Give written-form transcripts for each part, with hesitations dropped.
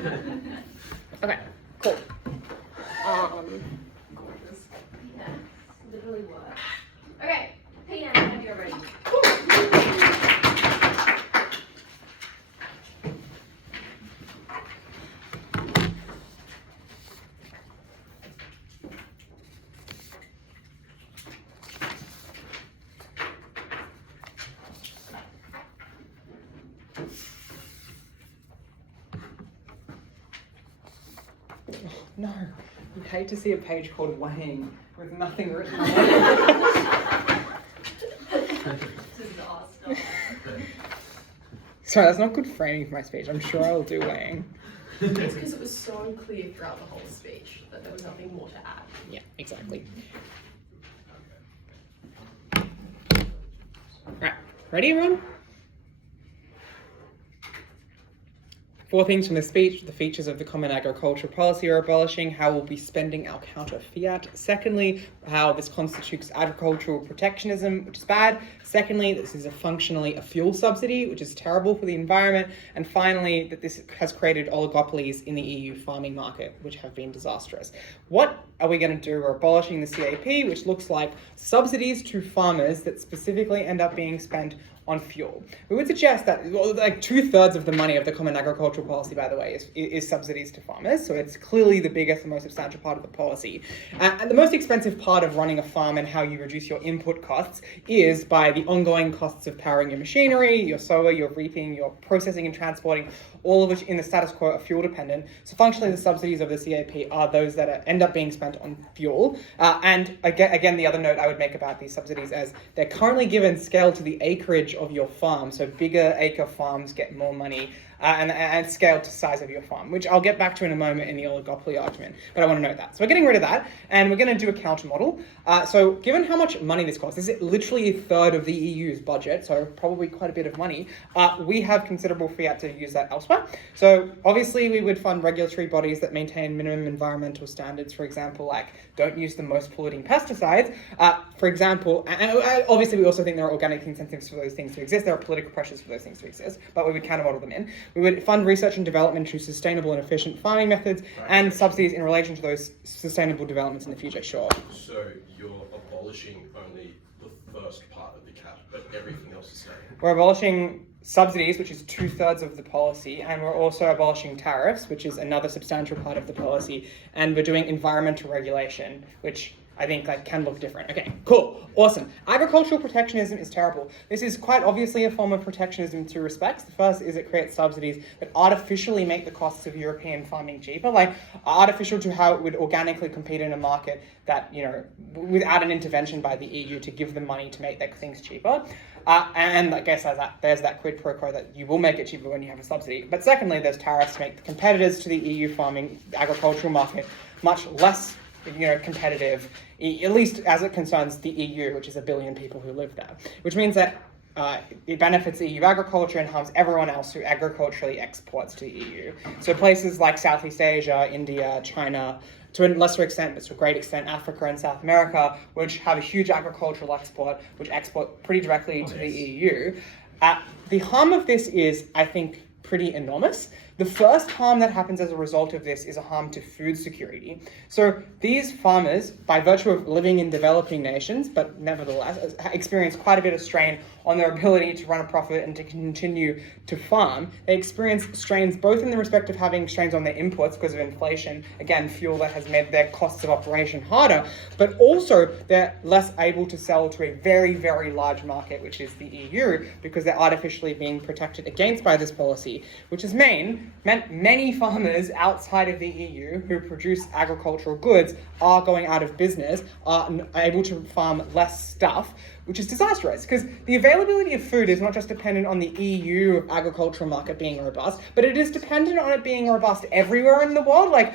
Okay, cool. Gorgeous. Yeah, literally works. Okay, PM, whenever you're ready. No, you'd hate to see a page called weighing with nothing written on it. Disaster. Sorry, that's not good framing for my speech. I'm sure I'll do weighing. It's because it was so clear throughout the whole speech that there was nothing more to add. Yeah, exactly. Right, ready everyone? 4 things from the speech: the features of the Common Agricultural Policy are abolishing, how we'll be spending our counter fiat. Secondly, how this constitutes agricultural protectionism, which is bad. Secondly, this is functionally a fuel subsidy, which is terrible for the environment. And finally, that this has created oligopolies in the EU farming market, which have been disastrous. What are we going to do? We're abolishing the CAP, which looks like subsidies to farmers that specifically end up being spent on fuel. We would suggest that like 2/3 of the money of the Common Agricultural Policy, by the way, is subsidies to farmers. So it's clearly the biggest and most substantial part of the policy. And the most expensive part of running a farm and how you reduce your input costs is by the ongoing costs of powering your machinery, your sower, your reaping, your processing and transporting, all of which in the status quo are fuel dependent. So functionally the subsidies of the CAP are those that end up being spent on fuel. And again, the other note I would make about these subsidies is they're currently given scale to the acreage of your farm. So bigger acre farms get more money and scale to size of your farm, which I'll get back to in a moment in the oligopoly argument, but I want to note that. So we're getting rid of that, and we're going to do a counter model. So given how much money this costs, this is literally 1/3 of the EU's budget, so probably quite a bit of money, we have considerable fiat to use that elsewhere. So obviously we would fund regulatory bodies that maintain minimum environmental standards, for example, like don't use the most polluting pesticides, for example, and obviously we also think there are organic incentives for those things to exist, there are political pressures for those things to exist, but we would counter model them in. We would fund research and development to sustainable and efficient farming methods and subsidies in relation to those sustainable developments in the future, sure. So you're abolishing only the first part of the cap, but everything else is staying? We're abolishing subsidies, which is 2/3 of the policy, and we're also abolishing tariffs, which is another substantial part of the policy, and we're doing environmental regulation, which I think can look different. Okay, cool, awesome. Agricultural protectionism is terrible. This is quite obviously a form of protectionism in 2 respects. The first is it creates subsidies that artificially make the costs of European farming cheaper, like artificial to how it would organically compete in a market that, without an intervention by the EU to give them money to make their things cheaper. And I guess there's that quid pro quo that you will make it cheaper when you have a subsidy. But secondly, there's tariffs to make the competitors to the EU farming agricultural market much less competitive, at least as it concerns the EU, which is 1 billion people who live there, which means that it benefits EU agriculture and harms everyone else who agriculturally exports to the EU. So places like Southeast Asia, India, China, to a lesser extent, but to a great extent, Africa and South America, which have a huge agricultural export, which export pretty directly to the EU. The harm of this is, I think, pretty enormous. The first harm that happens as a result of this is a harm to food security. So these farmers, by virtue of living in developing nations, but nevertheless, experience quite a bit of strain on their ability to run a profit and to continue to farm. They experience strains both in the respect of having strains on their inputs because of inflation, again, fuel that has made their costs of operation harder, but also they're less able to sell to a very, very large market, which is the EU, because they're artificially being protected against by this policy, which has meant many farmers outside of the EU who produce agricultural goods are going out of business, are able to farm less stuff, which is disastrous because the availability of food is not just dependent on the EU agricultural market being robust, but it is dependent on it being robust everywhere in the world. Like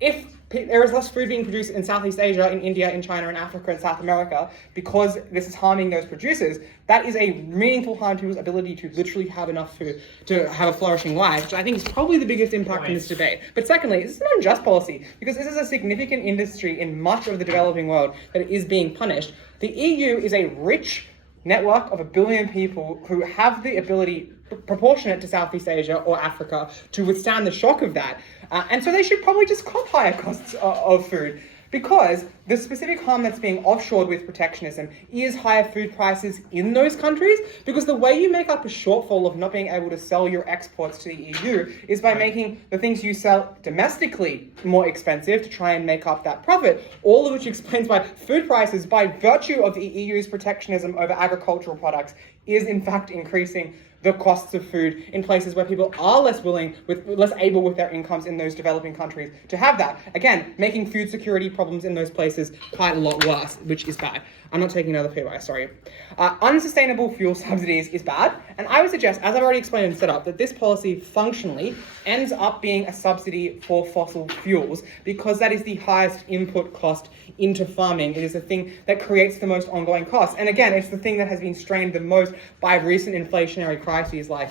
if there is less food being produced in Southeast Asia, in India, in China, in Africa, and South America, because this is harming those producers, that is a meaningful harm to his ability to literally have enough food to have a flourishing life, which I think is probably the biggest impact in this debate. But secondly, this is an unjust policy, because this is a significant industry in much of the developing world that is being punished. The EU is a rich network of 1 billion people who have the ability proportionate to Southeast Asia or Africa to withstand the shock of that. And so they should probably just cop higher costs of food, because the specific harm that's being offshored with protectionism is higher food prices in those countries, because the way you make up a shortfall of not being able to sell your exports to the EU is by making the things you sell domestically more expensive to try and make up that profit, all of which explains why food prices, by virtue of the EU's protectionism over agricultural products, is in fact increasing the costs of food in places where people are less able with their incomes in those developing countries to have that. Again, making food security problems in those places quite a lot worse, which is bad. I'm not taking another food bias, sorry. Unsustainable fuel subsidies is bad, and I would suggest, as I've already explained and set up, that this policy functionally ends up being a subsidy for fossil fuels, because that is the highest input cost into farming. It is the thing that creates the most ongoing costs. And again, it's the thing that has been strained the most by recent inflationary crises, like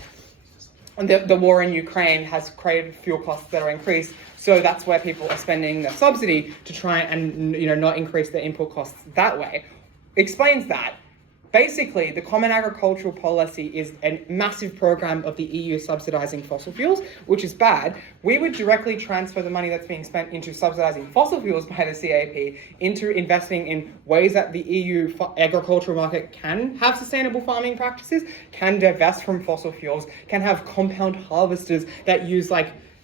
the war in Ukraine has created fuel costs that are increased. So that's where people are spending the subsidy to try and not increase their input costs that way. Explains that. Basically, the Common Agricultural Policy is a massive program of the EU subsidising fossil fuels, which is bad. We would directly transfer the money that's being spent into subsidising fossil fuels by the CAP into investing in ways that the EU agricultural market can have sustainable farming practices, can divest from fossil fuels, can have compound harvesters that use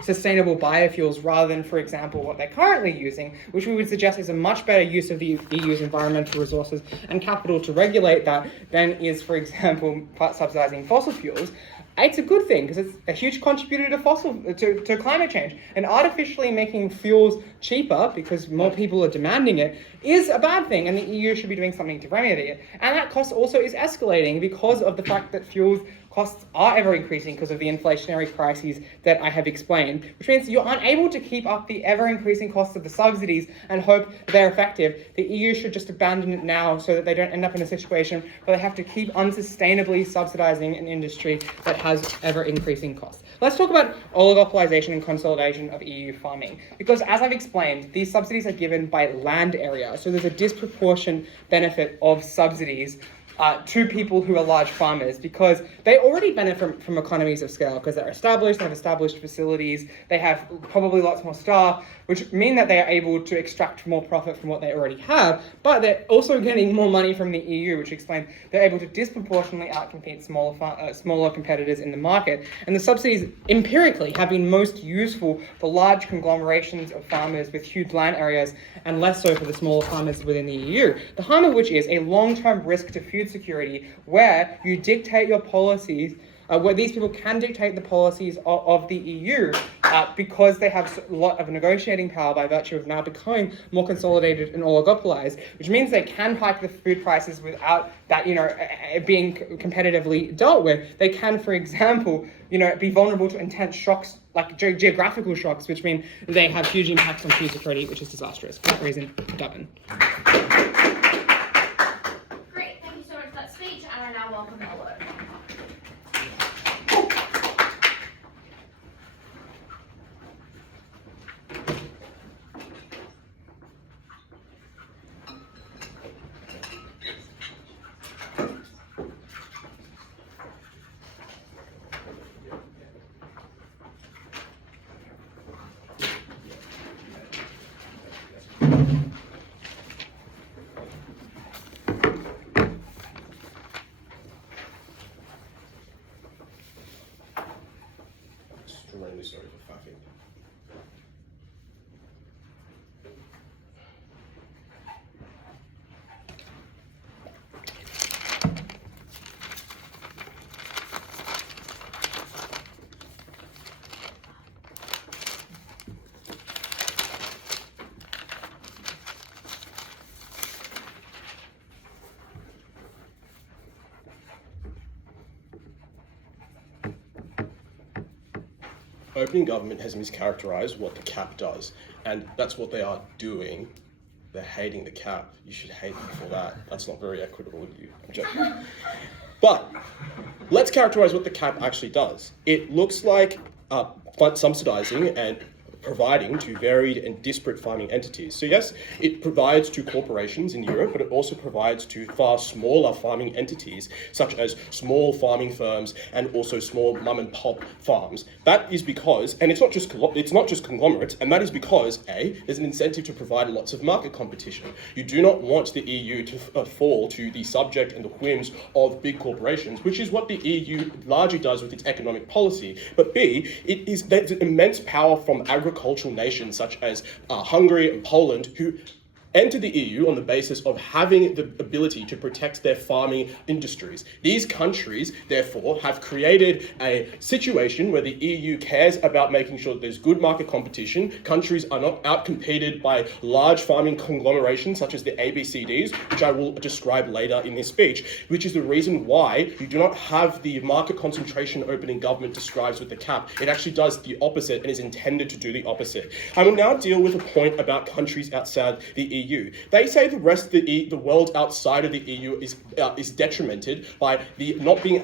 sustainable biofuels rather than, for example, what they're currently using, which we would suggest is a much better use of the EU's environmental resources and capital to regulate that than is, for example, subsidising fossil fuels. It's a good thing because it's a huge contributor to climate change. And artificially making fuels cheaper because more people are demanding it is a bad thing, and the EU should be doing something to remedy it. And that cost also is escalating because of the fact that fuels costs are ever increasing because of the inflationary crises that I have explained, which means you're unable to keep up the ever increasing costs of the subsidies and hope they're effective. The EU should just abandon it now so that they don't end up in a situation where they have to keep unsustainably subsidizing an industry that has ever increasing costs. Let's talk about oligopolization and consolidation of EU farming, because as I've explained, these subsidies are given by land area, so there's a disproportionate benefit of subsidies to people who are large farmers, because they already benefit from economies of scale because they're established, they have established facilities, they have probably lots more staff, which mean that they are able to extract more profit from what they already have, but they're also getting more money from the EU, which explains they're able to disproportionately outcompete smaller competitors in the market. And the subsidies empirically have been most useful for large conglomerations of farmers with huge land areas and less so for the smaller farmers within the EU. The harm of which is a long-term risk to food security, where you dictate your policies, where these people can dictate the policies of the EU because they have a lot of negotiating power by virtue of now becoming more consolidated and oligopolized, which means they can hike the food prices without that, being competitively dealt with. They can, for example, be vulnerable to intense shocks, like geographical shocks, which mean they have huge impacts on food security, which is disastrous. For that reason, Thurbon. Great, thank you so much for that speech, and I now welcome Nicola. Extremely sorry for faffing. Opening government has mischaracterised what the cap does, and that's what they are doing. They're hating the cap. You should hate them for that. That's not very equitable of you. I'm joking. But let's characterise what the cap actually does. It looks like subsidising and providing to varied and disparate farming entities. So yes, it provides to corporations in Europe, but it also provides to far smaller farming entities, such as small farming firms and also small mum and pop farms. That is because, and it's not just conglomerates, and that is because A, there's an incentive to provide lots of market competition. You do not want the EU to fall to the subject and the whims of big corporations, which is what the EU largely does with its economic policy. But B, there's immense power from agricultural nations such as Hungary and Poland, who entered the EU on the basis of having the ability to protect their farming industries. These countries, therefore, have created a situation where the EU cares about making sure that there's good market competition. Countries are not outcompeted by large farming conglomerations such as the ABCDs, which I will describe later in this speech, which is the reason why you do not have the market concentration opening government describes with the CAP. It actually does the opposite and is intended to do the opposite. I will now deal with a point about countries outside the EU. They say the rest of the world outside of the EU is detrimented by the not being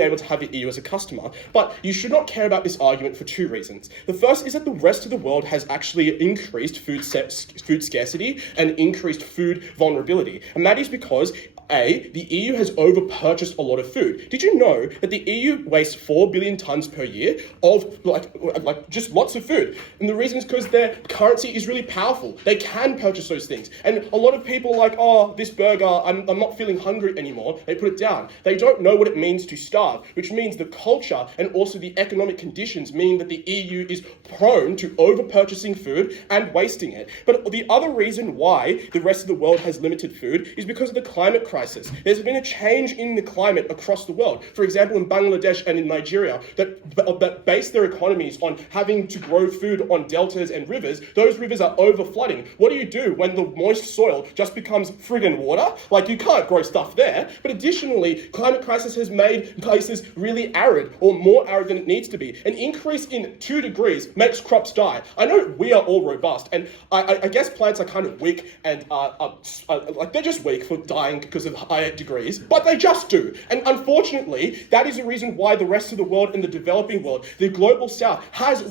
able to have the EU as a customer. But you should not care about this argument for two reasons. The first is that the rest of the world has actually increased food scarcity and increased food vulnerability, and that is because A, the EU has over-purchased a lot of food. Did you know that the EU wastes 4 billion tons per year of like just lots of food? And the reason is because their currency is really powerful. They can purchase those things. And a lot of people are like, oh, this burger, I'm not feeling hungry anymore. They put it down. They don't know what it means to starve, which means the culture and also the economic conditions mean that the EU is prone to over-purchasing food and wasting it. But the other reason why the rest of the world has limited food is because of the climate crisis. There's been a change in the climate across the world. For example, in Bangladesh and in Nigeria, that base their economies on having to grow food on deltas and rivers. Those rivers are over flooding. What do you do when the moist soil just becomes friggin' water? Like, you can't grow stuff there. But additionally, climate crisis has made places really arid, or more arid than it needs to be. An increase in 2 degrees makes crops die. I know we are all robust, and I guess plants are kind of weak and like they're just weak for dying because of higher degrees, but they just do. And unfortunately, that is the reason why the rest of the world and the developing world, the global south, has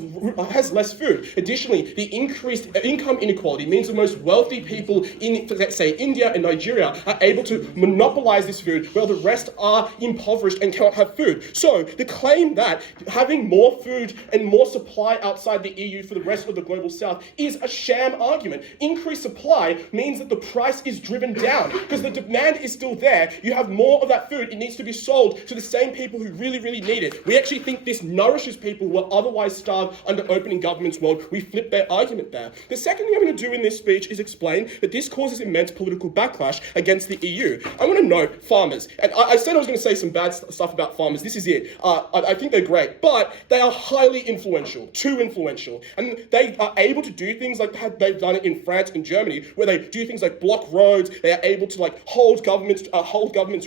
less food. Additionally, the increased income inequality means the most wealthy people in, let's say, India and Nigeria are able to monopolize this food while the rest are impoverished and cannot have food. So the claim that having more food and more supply outside the EU for the rest of the global south is a sham argument. Increased supply means that the price is driven down because the demand is still there. You have more of that food. It needs to be sold to the same people who really, really need it. We actually think this nourishes people who are otherwise starved under opening government's world. We flip their argument there. The second thing I'm going to do in this speech is explain that this causes immense political backlash against the EU. I want to note farmers. And I said I was going to say some bad stuff about farmers. This is it. I think they're great, but they are highly influential, too influential. And they are able to do things like they've done it in France and Germany, where they do things like block roads. They are able to like hold governments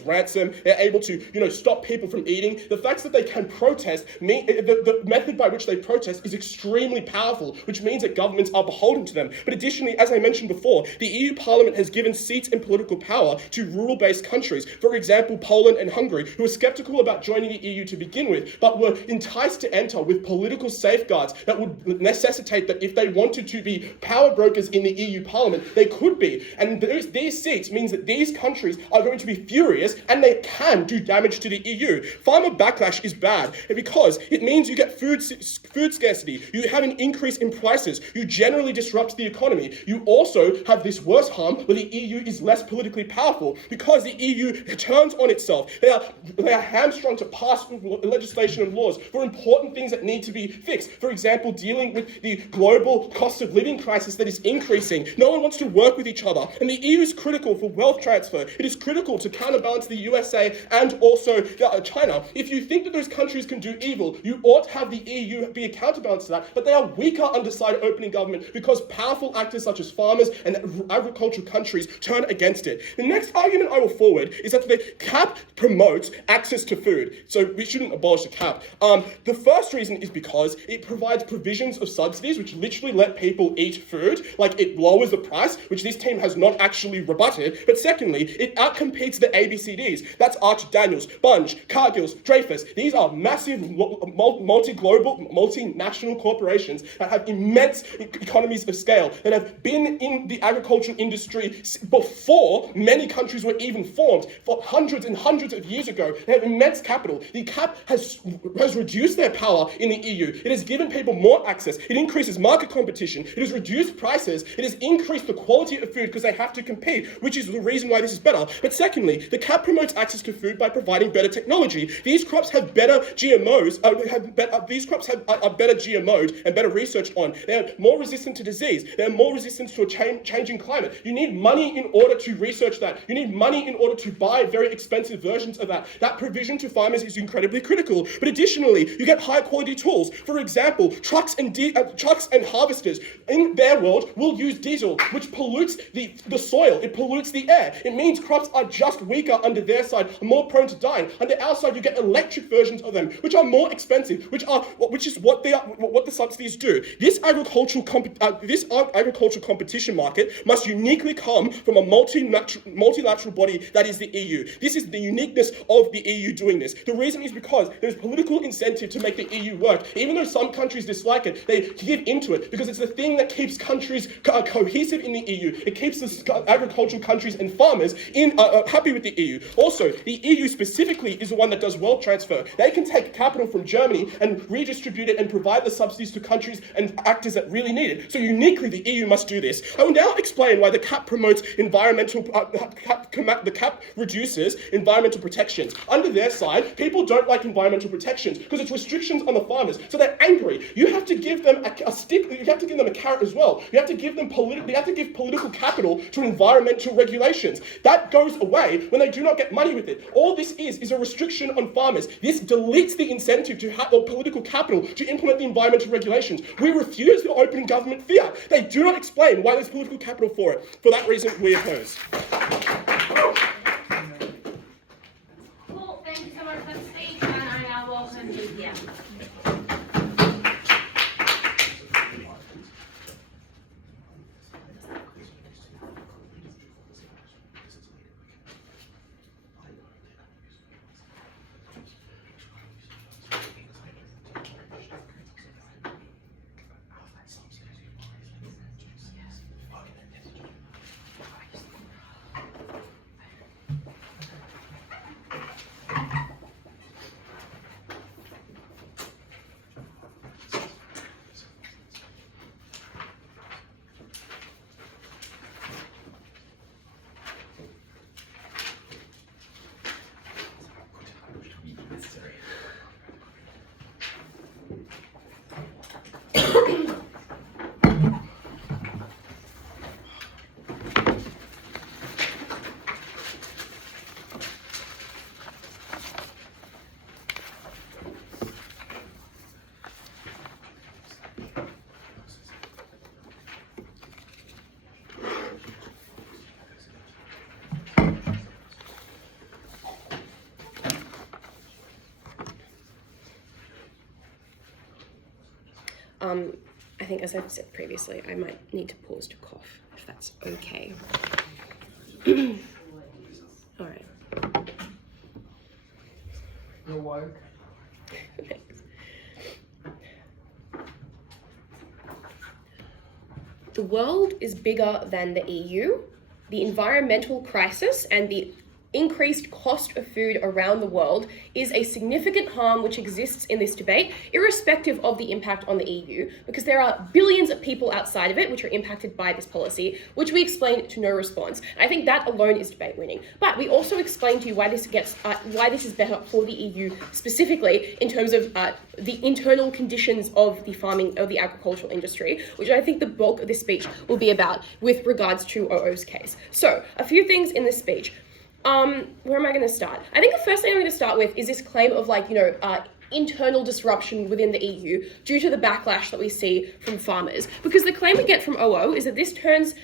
ransom. They're able to, stop people from eating. The fact that they can protest, the method by which they protest is extremely powerful, which means that governments are beholden to them. But additionally, as I mentioned before, the EU Parliament has given seats and political power to rural-based countries. For example, Poland and Hungary, who were skeptical about joining the EU to begin with, but were enticed to enter with political safeguards that would necessitate that if they wanted to be power brokers in the EU Parliament, they could be. And these seats means that these countries are going to be furious and they can do damage to the EU. Farmer backlash is bad because it means you get food scarcity, you have an increase in prices, you generally disrupt the economy. You also have this worse harm where the EU is less politically powerful because the EU turns on itself. They are hamstrung to pass legislation and laws for important things that need to be fixed. For example, dealing with the global cost of living crisis that is increasing. No one wants to work with each other. And the EU is critical for wealth transfer. It is critical to counterbalance the USA and also China. If you think that those countries can do evil, you ought to have the EU be a counterbalance to that. But they are weaker under side opening government because powerful actors such as farmers and agricultural countries turn against it. The next argument I will forward is that the CAP promotes access to food. So we shouldn't abolish the CAP. The first reason is because it provides provisions of subsidies which literally let people eat food, like it lowers the price, which this team has not actually rebutted. But secondly, it it outcompetes the ABCDs. That's Archer Daniels, Bunge, Cargill's, Dreyfus. These are massive multi-global, multinational corporations that have immense economies of scale, that have been in the agricultural industry before many countries were even formed, for hundreds and hundreds of years ago. They have immense capital. The CAP has reduced their power in the EU. It has given people more access. It increases market competition. It has reduced prices. It has increased the quality of food because they have to compete, which is the reason why this is better. But secondly, the CAP promotes access to food by providing better technology. These crops have better GMOs. These crops are better GMO'd and better research on. They are more resistant to disease. They are more resistant to a changing climate. You need money in order to research that. You need money in order to buy very expensive versions of that. That provision to farmers is incredibly critical. But additionally, you get high quality tools. For example, trucks and harvesters in their world will use diesel, which pollutes the soil. It pollutes the air. It means crops are just weaker under their side, are more prone to dying. Under our side, you get electric versions of them, which are more expensive, which is what the subsidies do. This agricultural competition market must uniquely come from a multilateral body that is the EU. This is the uniqueness of the EU doing this. The reason is because there's political incentive to make the EU work. Even though some countries dislike it, they give into it because it's the thing that keeps countries cohesive in the EU. It keeps the agricultural countries and farmers happy with the EU. Also, the EU specifically is the one that does wealth transfer. They can take capital from Germany and redistribute it and provide the subsidies to countries and actors that really need it. So uniquely, the EU must do this. I will now explain why the CAP promotes the CAP reduces environmental protections. Under their side, people don't like environmental protections because it's restrictions on the farmers. So they're angry. You have to give them a stick. You have to give them a carrot as well. You have to give them political capital to environmental regulations. That goes away when they do not get money with it. All this is a restriction on farmers. This deletes the incentive to have political capital to implement the environmental regulations. We refuse the open government fiat. They do not explain why there's political capital for it. For that reason, we oppose. Cool, thank you so much for the speech, and I now welcome Lydia. I think, as I've said previously, I might need to pause to cough, if that's okay. All right. You're woke. Thanks. The world is bigger than the EU. The environmental crisis and the increased cost of food around the world is a significant harm which exists in this debate, irrespective of the impact on the EU, because there are billions of people outside of it which are impacted by this policy, which we explain to no response. I think that alone is debate winning. But we also explain to you why this is better for the EU specifically in terms of the internal conditions of the agricultural industry, which I think the bulk of this speech will be about with regards to OO's case. So a few things in this speech. Where am I going to start? I think the first thing I'm going to start with is this claim of internal disruption within the EU due to the backlash that we see from farmers. Because the claim we get from OO is that this turns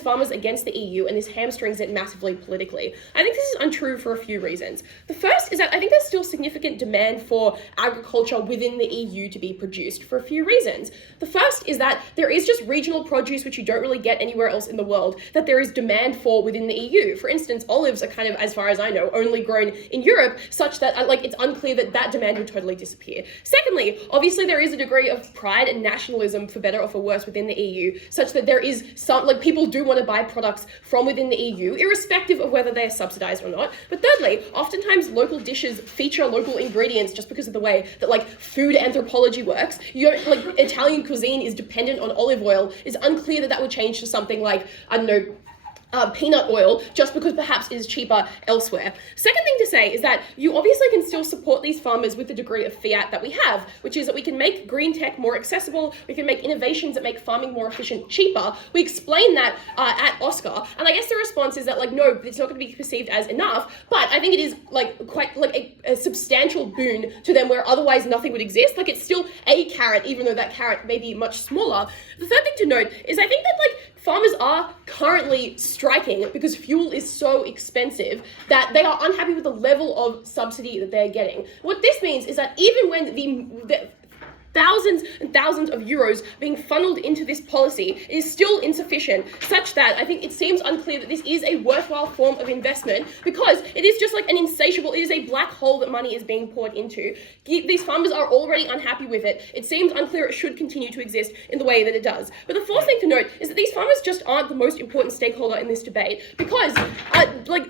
farmers against the EU and this hamstrings it massively politically. I think this is untrue for a few reasons. The first is that I think there's still significant demand for agriculture within the EU to be produced for a few reasons. The first is that there is just regional produce which you don't really get anywhere else in the world that there is demand for within the EU. For instance, olives are kind of, as far as I know, only grown in Europe, such that it's unclear that demand would totally disappear. Secondly, obviously there is a degree of pride and nationalism, for better or for worse, within the EU, such that there is some, people do want to buy products from within the EU, irrespective of whether they are subsidized or not. But thirdly, oftentimes local dishes feature local ingredients just because of the way that food anthropology works. You don't, Italian cuisine is dependent on olive oil. It's unclear that would change to something like, I don't know, peanut oil, just because perhaps it is cheaper elsewhere. Second thing to say is that you obviously can still support these farmers with the degree of fiat that we have, which is that we can make green tech more accessible, we can make innovations that make farming more efficient cheaper. We explain that at Oscar, and I guess the response is that no, it's not going to be perceived as enough, but I think it is quite a substantial boon to them where otherwise nothing would exist. It's still a carrot, even though that carrot may be much smaller. The third thing to note is I think that farmers are currently striking because fuel is so expensive that they are unhappy with the level of subsidy that they're getting. What this means is that even when the thousands and thousands of euros being funneled into this policy is still insufficient, such that I think it seems unclear that this is a worthwhile form of investment, because it is just an insatiable, it is a black hole that money is being poured into. These farmers are already unhappy with it. It seems unclear it should continue to exist in the way that it does. But the fourth thing to note is that these farmers just aren't the most important stakeholder in this debate, because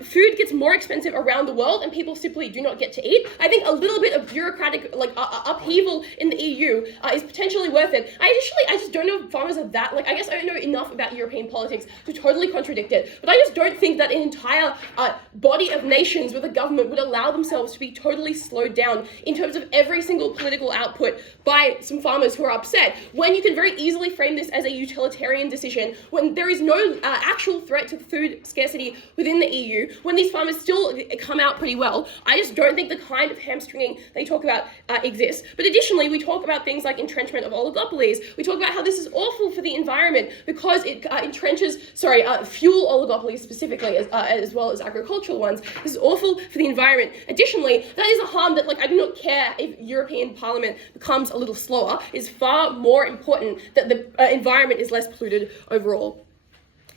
food gets more expensive around the world and people simply do not get to eat. I think a little bit of bureaucratic upheaval in the EU is potentially worth it. I just don't know if farmers are that, I guess I don't know enough about European politics to totally contradict it, but I just don't think that an entire body of nations with a government would allow themselves to be totally slowed down in terms of every single political output by some farmers who are upset, when you can very easily frame this as a utilitarian decision, when there is no actual threat to food scarcity within the EU, when these farmers still come out pretty well. I just don't think the kind of hamstringing they talk about exists. But additionally, we talk about things like entrenchment of oligopolies. We talk about how this is awful for the environment because it entrenches, fuel oligopolies specifically, as well as agricultural ones. This is awful for the environment. Additionally, that is a harm that, I do not care if European Parliament becomes a little slower. It's far more important that the environment is less polluted overall.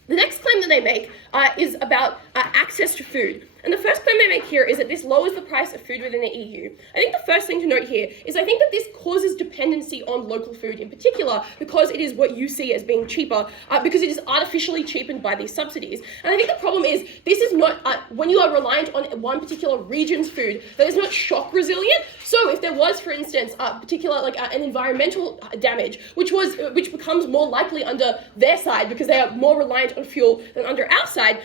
The next claim that they make is about access to food. And the first claim they make here is that this lowers the price of food within the EU. I think the first thing to note here is I think that this causes dependency on local food in particular, because it is what you see as being cheaper, because it is artificially cheapened by these subsidies. And I think the problem is this is not, when you are reliant on one particular region's food, that is not shock resilient. So if there was, for instance, particular an environmental damage, which becomes more likely under their side because they are more reliant on fuel than under our side.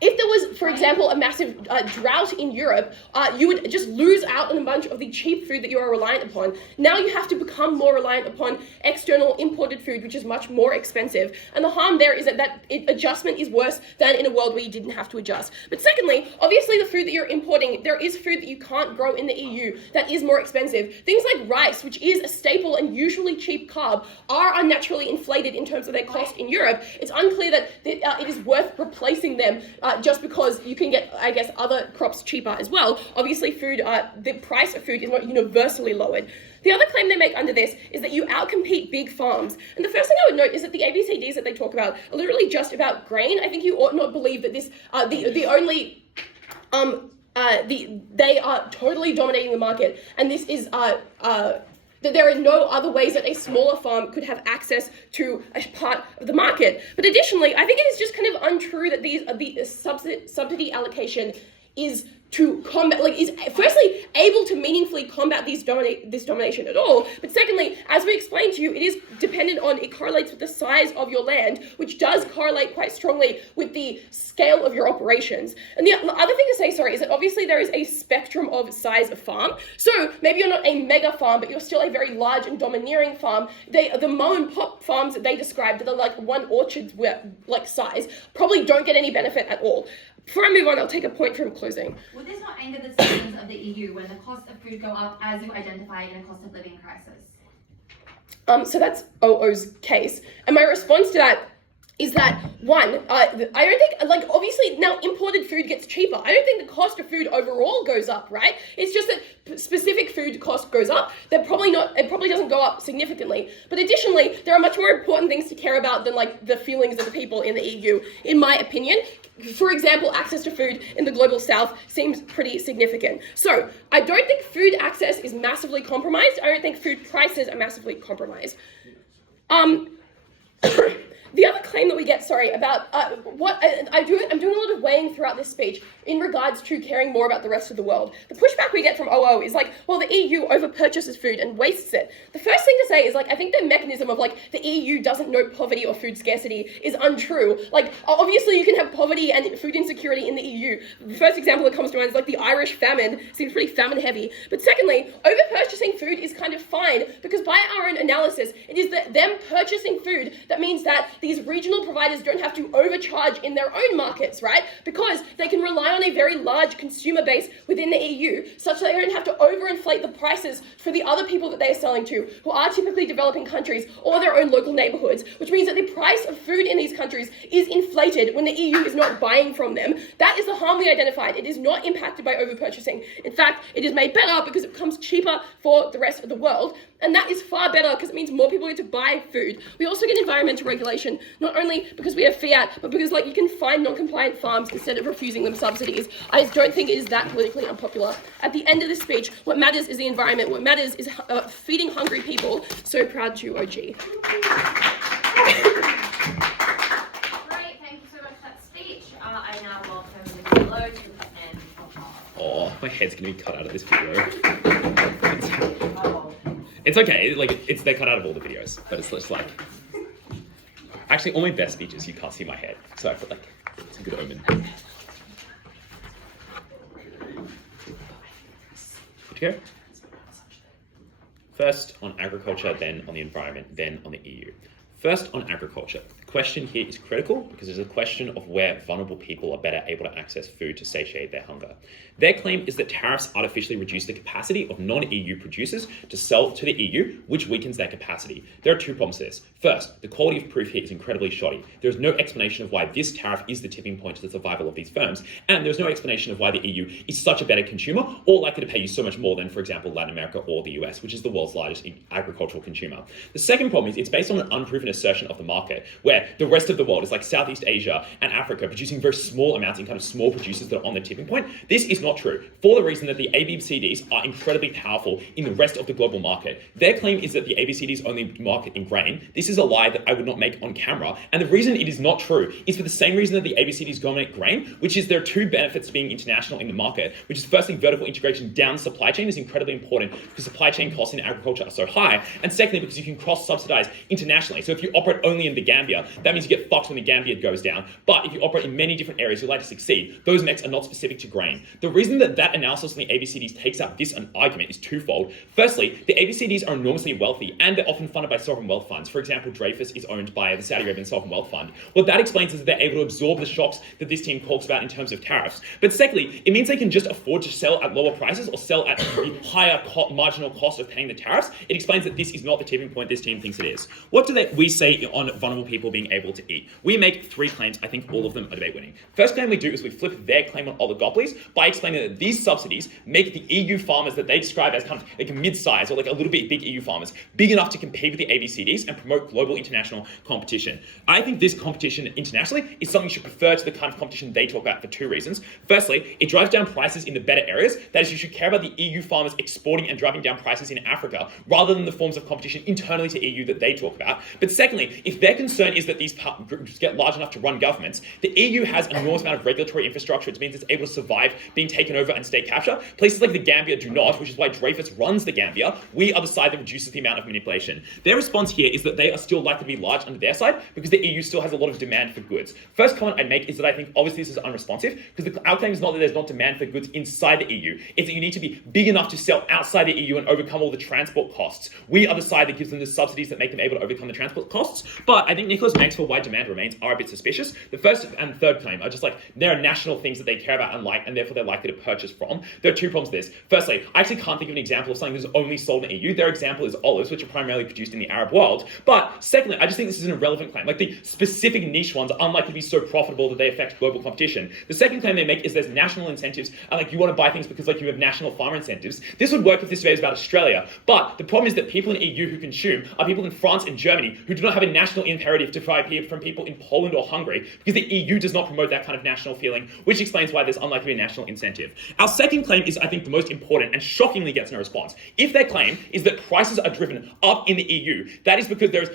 If there was, for example, a massive drought in Europe, you would just lose out on a bunch of the cheap food that you are reliant upon. Now you have to become more reliant upon external imported food, which is much more expensive. And the harm there is that adjustment is worse than in a world where you didn't have to adjust. But secondly, obviously the food that you're importing, there is food that you can't grow in the EU that is more expensive. Things like rice, which is a staple and usually cheap carb, are unnaturally inflated in terms of their cost in Europe. It's unclear that it is worth replacing them just because you can get, I guess, other crops cheaper as well. Obviously, food, the price of food is not universally lowered. The other claim they make under this is that you outcompete big farms. And the first thing I would note is that the ABCDs that they talk about are literally just about grain. I think you ought not believe that this, they are totally dominating the market, and this is, that there are no other ways that a smaller farm could have access to a part of the market. But additionally, I think it is just kind of untrue that the subsidy allocation is to combat, is firstly able to meaningfully combat this domination at all. But secondly, as we explained to you, it correlates with the size of your land, which does correlate quite strongly with the scale of your operations. And the other thing to say, is that obviously there is a spectrum of size of farm. So maybe you're not a mega farm, but you're still a very large and domineering farm. The mom and pop farms that they described that are one orchard's size probably don't get any benefit at all. before I move on, I'll take a point from closing. Would this not anger the citizens of the EU when the cost of food go up as you identify in a cost of living crisis? So that's OO's case. And my response to that is that, one, I don't think, like, obviously now imported food gets cheaper. I don't think the cost of food overall goes up, right? It's just that specific food cost goes up. It probably doesn't go up significantly. But additionally, there are much more important things to care about than, like, the feelings of the people in the EU, in my opinion. For example, access to food in the global south seems pretty significant. So I don't think food access is massively compromised. I don't think food prices are massively compromised. The other claim that we get, about I'm doing a lot of weighing throughout this speech in regards to caring more about the rest of the world. The pushback we get from OO is like, well, the EU over-purchases food and wastes it. The first thing to say is, like, I think the mechanism of, like, the EU doesn't know poverty or food scarcity is untrue. Like, obviously you can have poverty and food insecurity in the EU. The first example that comes to mind is, like, the Irish famine. Seems pretty famine-heavy. But secondly, over-purchasing food is kind of fine, because by our own analysis, it is them purchasing food that means that these regional providers don't have to overcharge in their own markets, right? Because they can rely on a very large consumer base within the EU, such that they don't have to overinflate the prices for the other people that they are selling to, who are typically developing countries or their own local neighborhoods, which means that the price of food in these countries is inflated when the EU is not buying from them. That is the harm we identified. It is not impacted by overpurchasing. In fact, it is made better because it becomes cheaper for the rest of the world. And that is far better because it means more people get to buy food. We also get environmental regulation, not only because we have fiat, but because, like, you can find non-compliant farms instead of refusing them subsidies. I just don't think it is that politically unpopular. At the end of this speech, what matters is the environment. What matters is feeding hungry people. So proud to OG. Great, thank you so much for that speech. I now welcome Nicola to end podcast. Oh, my head's gonna be cut out of this video. It's okay, like, they're cut out of all the videos, but it's just like, actually, all my best speeches, you can't see my head, so I feel like it's a good omen. Good to go? First on agriculture, then on the environment, then on the EU. First on agriculture. The question here is critical because it's a question of where vulnerable people are better able to access food to satiate their hunger. Their claim is that tariffs artificially reduce the capacity of non-EU producers to sell to the EU, which weakens their capacity. There are two problems to this. First, the quality of proof here is incredibly shoddy. There is no explanation of why this tariff is the tipping point to the survival of these firms, and there's no explanation of why the EU is such a better consumer or likely to pay you so much more than, for example, Latin America or the US, which is the world's largest agricultural consumer. The second problem is it's based on an unproven assertion of the market, where the rest of the world is like Southeast Asia and Africa producing very small amounts in kind of small producers that are on the tipping point. This is not true, for the reason that the ABPDCs are incredibly powerful in the rest of the global market. Their claim is that the ABPDCs only market in grain. This is a lie that I would not make on camera, and the reason it is not true is for the same reason that the ABPDCs dominate grain, which is there are two benefits to being international in the market, which is firstly, vertical integration down the supply chain is incredibly important because supply chain costs in agriculture are so high, and secondly, because you can cross-subsidize internationally. So if you operate only in the Gambia, that means you get fucked when the Gambia goes down. But if you operate in many different areas, you're likely to succeed. Those metrics are not specific to grain. The reason that analysis on the ABCDs takes out this argument is twofold. Firstly, the ABCDs are enormously wealthy and they're often funded by sovereign wealth funds. For example, Dreyfus is owned by the Saudi Arabian Sovereign Wealth Fund. What that explains is that they're able to absorb the shocks that this team talks about in terms of tariffs. But secondly, it means they can just afford to sell at lower prices or sell at the higher marginal cost of paying the tariffs. It explains that this is not the tipping point this team thinks it is. What do we say on vulnerable people being able to eat? We make three claims. I think all of them are debate winning. First claim we do is we flip their claim on oligopolies by explaining that these subsidies make the EU farmers that they describe as kind of like a mid-size or like a little bit big EU farmers big enough to compete with the ABCDs and promote global international competition. I think this competition internationally is something you should prefer to the kind of competition they talk about for two reasons. Firstly, it drives down prices in the better areas. That is, you should care about the EU farmers exporting and driving down prices in Africa rather than the forms of competition internally to EU that they talk about. But secondly, if their concern is that these groups get large enough to run governments, the EU has an enormous amount of regulatory infrastructure. It means it's able to survive being taken over and state capture. Places like the Gambia do not, which is why Dreyfus runs the Gambia. We are the side that reduces the amount of manipulation. Their response here is that they are still likely to be large under their side because the EU still has a lot of demand for goods. First comment I'd make is that I think obviously this is unresponsive because our claim is not that there's not demand for goods inside the EU. It's that you need to be big enough to sell outside the EU and overcome all the transport costs. We are the side that gives them the subsidies that make them able to overcome the transport costs, but I think Nicola's makes for why demand remains are a bit suspicious. The first and third claim are just like, there are national things that they care about and like, and therefore they're likely to purchase from. There are two problems with this. Firstly, I actually can't think of an example of something that's only sold in the EU. Their example is olives, which are primarily produced in the Arab world. But secondly, I just think this is an irrelevant claim. Like, the specific niche ones are unlikely to be so profitable that they affect global competition. The second claim they make is there's national incentives, and like, you want to buy things because like you have national farmer incentives. This would work if this debate is about Australia, but the problem is that people in the EU who consume are people in France and Germany who do not have a national imperative to buy from people in Poland or Hungary, because the EU does not promote that kind of national feeling, which explains why there's unlikely to be a national incentive. Our second claim is, I think, the most important and shockingly gets no response. If their claim is that prices are driven up in the EU, that is because there's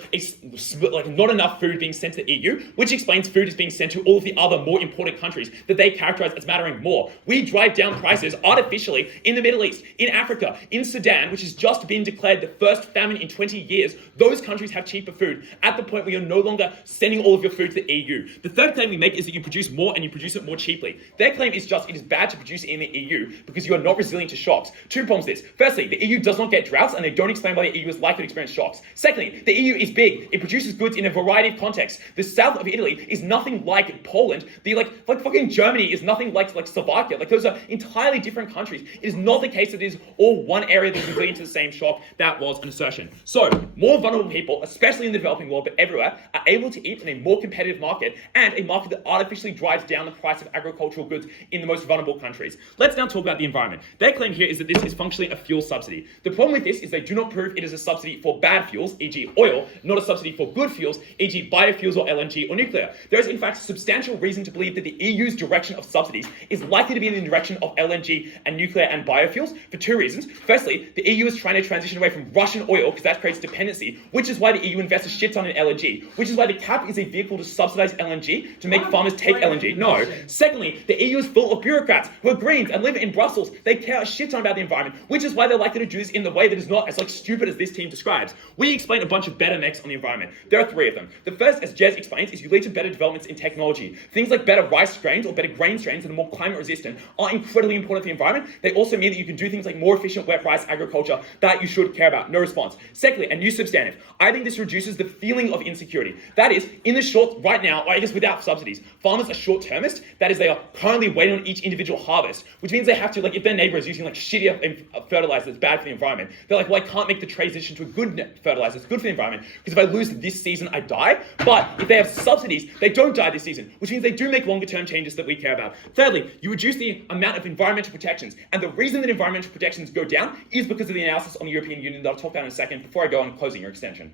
not enough food being sent to the EU, which explains food is being sent to all of the other more important countries that they characterize as mattering more. We drive down prices artificially in the Middle East, in Africa, in Sudan, which has just been declared the first famine in 20 years. Those countries have cheaper food at the point where you're no longer sending all of your food to the EU. The third claim we make is that you produce more and you produce it more cheaply. Their claim is just, it is bad to produce in the EU because you are not resilient to shocks. Two problems with this. Firstly, the EU does not get droughts, and they don't explain why the EU is likely to experience shocks. Secondly, the EU is big. It produces goods in a variety of contexts. The south of Italy is nothing like Poland. The like fucking Germany is nothing like Slovakia. Like, those are entirely different countries. It is not the case that it is all one area that is resilient to the same shock. That was an assertion. So, more vulnerable people, especially in the developing world, but everywhere, are able to eat in a more competitive market, and a market that artificially drives down the price of agricultural goods in the most vulnerable countries. Let's now talk about the environment. Their claim here is that this is functionally a fuel subsidy. The problem with this is they do not prove it is a subsidy for bad fuels, e.g. oil, not a subsidy for good fuels, e.g. biofuels or LNG or nuclear. There is in fact substantial reason to believe that the EU's direction of subsidies is likely to be in the direction of LNG and nuclear and biofuels for two reasons. Firstly, the EU is trying to transition away from Russian oil because that creates dependency, which is why the EU invests a shit ton in LNG, which is why the cap is a vehicle to subsidize LNG to make farmers take LNG. No. Secondly, the EU is full of bureaucrats who are Greens and live in Brussels. They care a shit ton about the environment, which is why they're likely to do this in the way that is not as stupid as this team describes. We explain a bunch of better mechs on the environment. There are three of them. The first, as Jez explains, is you lead to better developments in technology. Things like better rice strains or better grain strains that are more climate resistant are incredibly important for the environment. They also mean that you can do things like more efficient wet rice agriculture that you should care about. No response. Secondly, a new substantive. I think this reduces the feeling of insecurity. That is, in the short, right now, or I guess without subsidies, farmers are short-termist. That is, they are currently waiting on each individual harvest, which means they have to, if their neighbor is using shitty fertilizer that's bad for the environment, they're like, well, I can't make the transition to a good fertilizer that's good for the environment, because if I lose this season, I die. But if they have subsidies, they don't die this season, which means they do make longer-term changes that we care about. Thirdly, you reduce the amount of environmental protections, and the reason that environmental protections go down is because of the analysis on the European Union that I'll talk about in a second before I go on closing your extension.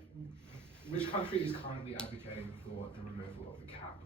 Which country is currently advocating for the removal of the cap?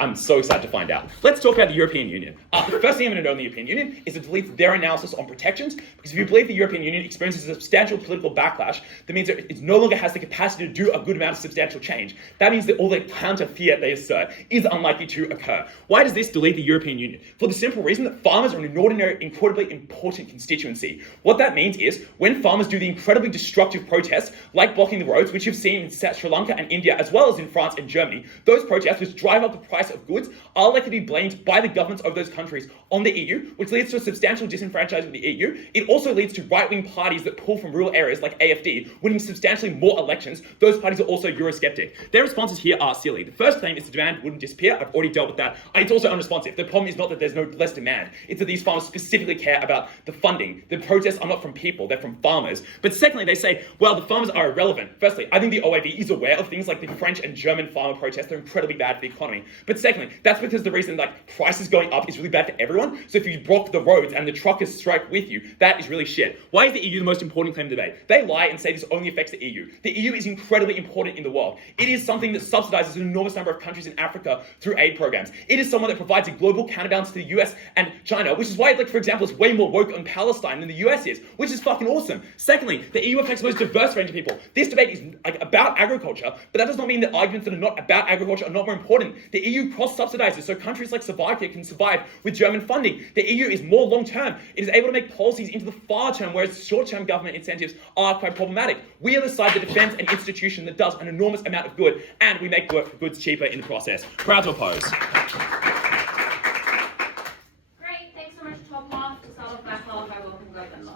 I'm so excited to find out. Let's talk about the European Union. The first thing I'm going to know in the European Union is to delete their analysis on protections, because if you believe the European Union experiences a substantial political backlash, that means that it no longer has the capacity to do a good amount of substantial change. That means that all the counter-fiat they assert is unlikely to occur. Why does this delete the European Union? For the simple reason that farmers are an incredibly important constituency. What that means is, when farmers do the incredibly destructive protests, like blocking the roads, which you've seen in Sri Lanka and India, as well as in France and Germany, those protests which drive up the price of goods are likely to be blamed by the governments of those countries on the EU, which leads to a substantial disenfranchisement of the EU. It also leads to right-wing parties that pull from rural areas like AFD, winning substantially more elections. Those parties are also Eurosceptic. Their responses here are silly. The first claim is the demand wouldn't disappear. I've already dealt with that. It's also unresponsive. The problem is not that there's no less demand. It's that these farmers specifically care about the funding. The protests are not from people, they're from farmers. But secondly, they say, well, the farmers are irrelevant. Firstly, I think the OAV is aware of things like the French and German farmer protests. They're incredibly bad for the economy. But secondly, that's because the reason prices going up is really bad for everyone. So if you block the roads and the truckers strike with you, that is really shit. Why is the EU the most important claim today? They lie and say this only affects the EU. The EU is incredibly important in the world. It is something that subsidizes an enormous number of countries in Africa through aid programs. It is someone that provides a global counterbalance to the US and China, which is why, for example, it's way more woke on Palestine than the US is, which is fucking awesome. Secondly, the EU affects the most diverse range of people. This debate is about agriculture, but that does not mean that arguments that are not about agriculture are not more important. The EU cross-subsidizes, so countries like Slovakia can survive with German funding. The EU is more long-term. It is able to make policies into the far term, whereas short-term government incentives are quite problematic. We are the side that defends an institution that does an enormous amount of good, and we make goods cheaper in the process. Proud to oppose. Great, thanks so much, top half. To start off back half, I welcome Brendon.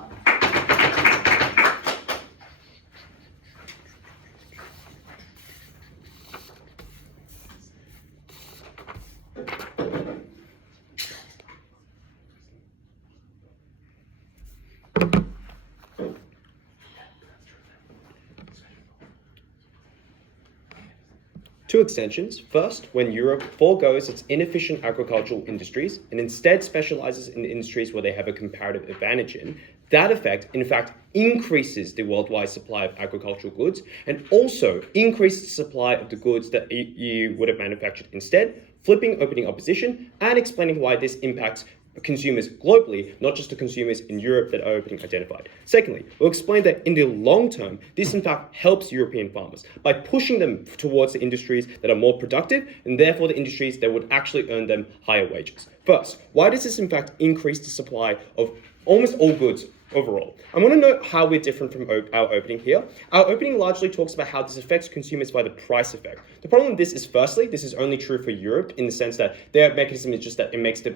Two extensions. First, when Europe foregoes its inefficient agricultural industries and instead specializes in industries where they have a comparative advantage in, that effect, in fact, increases the worldwide supply of agricultural goods and also increases the supply of the goods that EU would have manufactured instead, flipping opening opposition and explaining why this impacts consumers globally, not just the consumers in Europe that opening identified. Secondly, we'll explain that in the long term, this in fact helps European farmers by pushing them towards the industries that are more productive and therefore the industries that would actually earn them higher wages. First, why does this in fact increase the supply of almost all goods overall? I want to note how we're different from our opening here. Our opening largely talks about how this affects consumers by the price effect. The problem with this is, firstly, this is only true for Europe in the sense that their mechanism is just that it makes the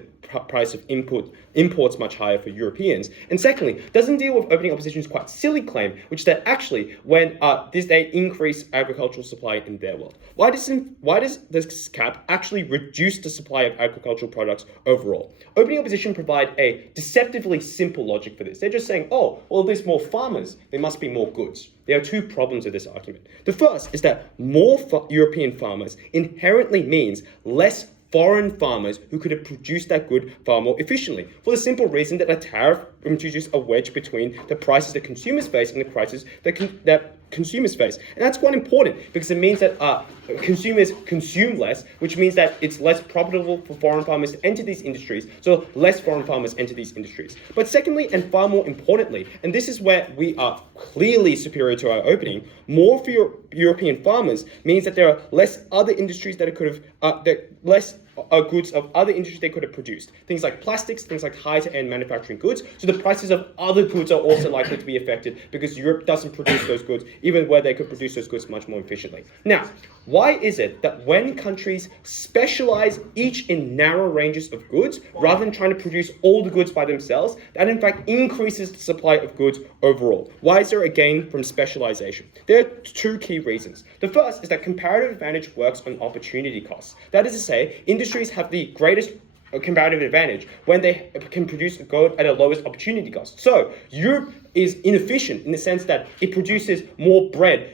price of imports much higher for Europeans. And secondly, doesn't deal with opening opposition's quite silly claim, which is that actually when they increase agricultural supply in their world. Why does this cap actually reduce the supply of agricultural products overall? Opening opposition provide a deceptively simple logic for this. They're just saying, oh, well, if there's more farmers, there must be more goods. There are two problems with this argument. The first is that more European farmers inherently means less foreign farmers who could have produced that good far more efficiently, for the simple reason that a tariff introduces a wedge between the prices that consumers face and the prices that consumers face. And that's quite important because it means that consumers consume less, which means that it's less profitable for foreign farmers to enter these industries, so less foreign farmers enter these industries. But secondly, and far more importantly, and this is where we are clearly superior to our opening, more for European farmers means that there are less other industries that could have, less goods of other industries they could have produced. Things like plastics, things like high-to-end manufacturing goods. So the prices of other goods are also likely to be affected because Europe doesn't produce those goods, even where they could produce those goods much more efficiently. Now, why is it that when countries specialize each in narrow ranges of goods, rather than trying to produce all the goods by themselves, that in fact increases the supply of goods overall? Why is there a gain from specialization? There are two key reasons. The first is that comparative advantage works on opportunity costs. That is to say, industries have the greatest comparative advantage when they can produce good at a lowest opportunity cost. So Europe is inefficient in the sense that it produces more bread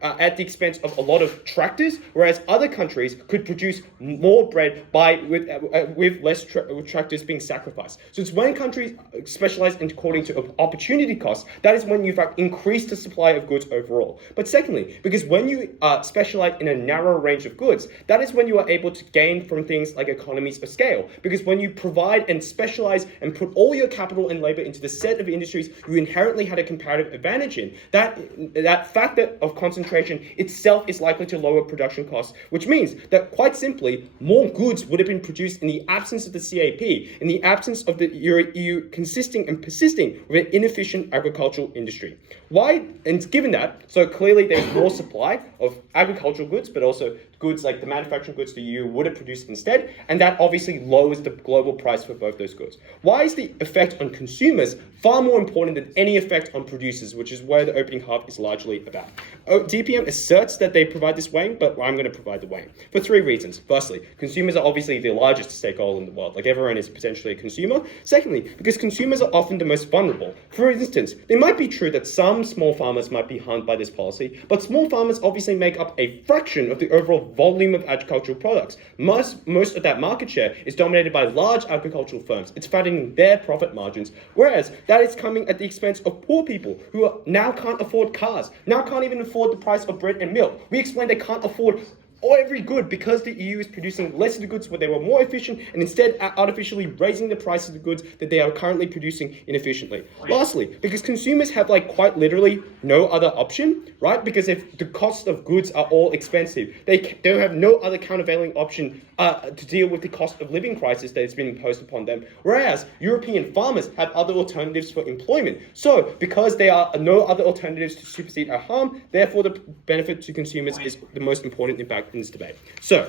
at the expense of a lot of tractors, whereas other countries could produce more bread with less tractors being sacrificed. So it's when countries specialize according to opportunity costs, that is when you in fact increase the supply of goods overall. But secondly, because when you specialize in a narrow range of goods, that is when you are able to gain from things like economies of scale. Because when you provide and specialize and put all your capital and labor into the set of industries you inherently had a comparative advantage in, that factor of concentration itself is likely to lower production costs, which means that quite simply, more goods would have been produced in the absence of the CAP, in the absence of the EU consisting and persisting with an inefficient agricultural industry. Why? And given that, so clearly there's more supply of agricultural goods, but also goods like the manufacturing goods the EU would have produced instead, and that obviously lowers the global price for both those goods. Why is the effect on consumers far more important than any effect on producers, which is where the opening half is largely about? DPM asserts that they provide this weighing, but I'm going to provide the weighing for three reasons. Firstly, consumers are obviously the largest stakeholder in the world, like everyone is potentially a consumer. Secondly, because consumers are often the most vulnerable. For instance, it might be true that some small farmers might be harmed by this policy, but small farmers obviously make up a fraction of the overall volume of agricultural products. Most of that market share is dominated by large agricultural firms. It's fattening their profit margins, whereas that is coming at the expense of poor people who now can't afford cars, now can't even afford the price of bread and milk. We explained they can't afford every good because the EU is producing less of the goods where they were more efficient and instead artificially raising the price of the goods that they are currently producing inefficiently. Lastly, because consumers have quite literally no other option, right? Because if the cost of goods are all expensive, they have no other countervailing option to deal with the cost of living crisis that has been imposed upon them. Whereas European farmers have other alternatives for employment. So because there are no other alternatives to supersede our harm, therefore the benefit to consumers is the most important impact in this debate. So,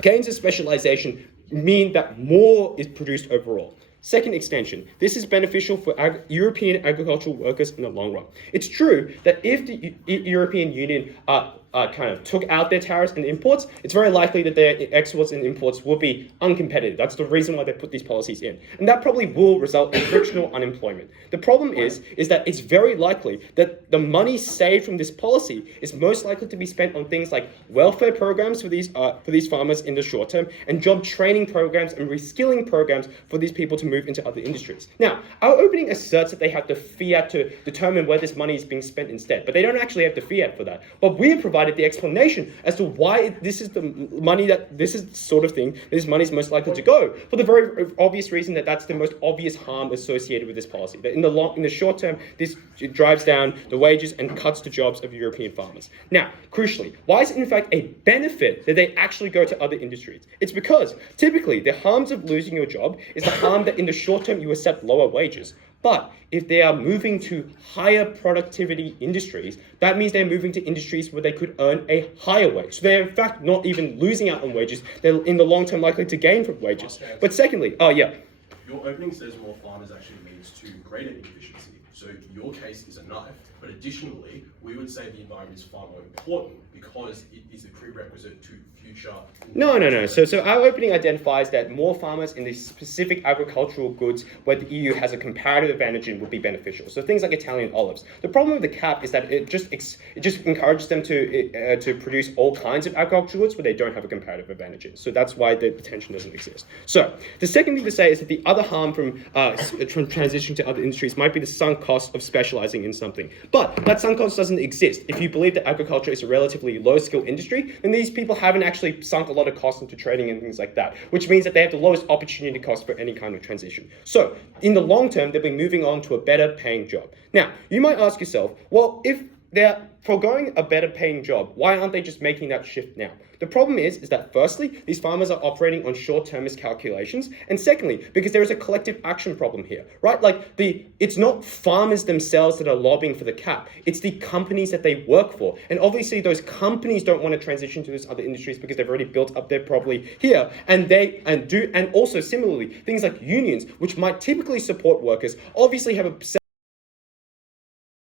gains of specialization mean that more is produced overall. Second extension, this is beneficial for European agricultural workers in the long run. It's true that if the European Union kind of took out their tariffs and imports, it's very likely that their exports and imports will be uncompetitive. That's the reason why they put these policies in. And that probably will result in frictional unemployment. The problem is that it's very likely that the money saved from this policy is most likely to be spent on things like welfare programs for these farmers in the short term, and job training programs and reskilling programs for these people to move into other industries. Now, our opening asserts that they have the fiat to determine where this money is being spent instead, but they don't actually have the fiat for that. But we have provided the explanation as to why this is the money that this is the sort of thing that this money is most likely to go, for the very obvious reason that that's the most obvious harm associated with this policy. That in the short term, this drives down the wages and cuts the jobs of European farmers. Now, crucially, why is it in fact a benefit that they actually go to other industries? It's because typically the harms of losing your job is the harm that in the short term you accept lower wages. But if they are moving to higher productivity industries, that means they're moving to industries where they could earn a higher wage. So they're in fact not even losing out on wages. They're in the long term likely to gain from wages. But secondly, your opening says more farmers actually leads to greater inefficiency. So your case is a knife, but additionally, we would say the environment is far more important because it is a prerequisite to future. No. So our opening identifies that more farmers in these specific agricultural goods where the EU has a comparative advantage in would be beneficial. So things like Italian olives. The problem with the cap is that it just encourages them to produce all kinds of agricultural goods where they don't have a comparative advantage in. So that's why the tension doesn't exist. So the second thing to say is that the other harm from transitioning to other industries might be the sunk cost of specializing in something. But that sunk cost doesn't exist. If you believe that agriculture is a relatively low-skill industry, then these people haven't actually sunk a lot of cost into trading and things like that, which means that they have the lowest opportunity cost for any kind of transition. So in the long term, they'll be moving on to a better paying job. Now, you might ask yourself, well, if they're foregoing a better paying job, why aren't they just making that shift now? The problem is that firstly, these farmers are operating on short-termist calculations, and secondly, because there is a collective action problem here, right? It's not farmers themselves that are lobbying for the cap, it's the companies that they work for. And obviously those companies don't want to transition to these other industries because they've already built up their properly here, and also similarly, things like unions, which might typically support workers, obviously have a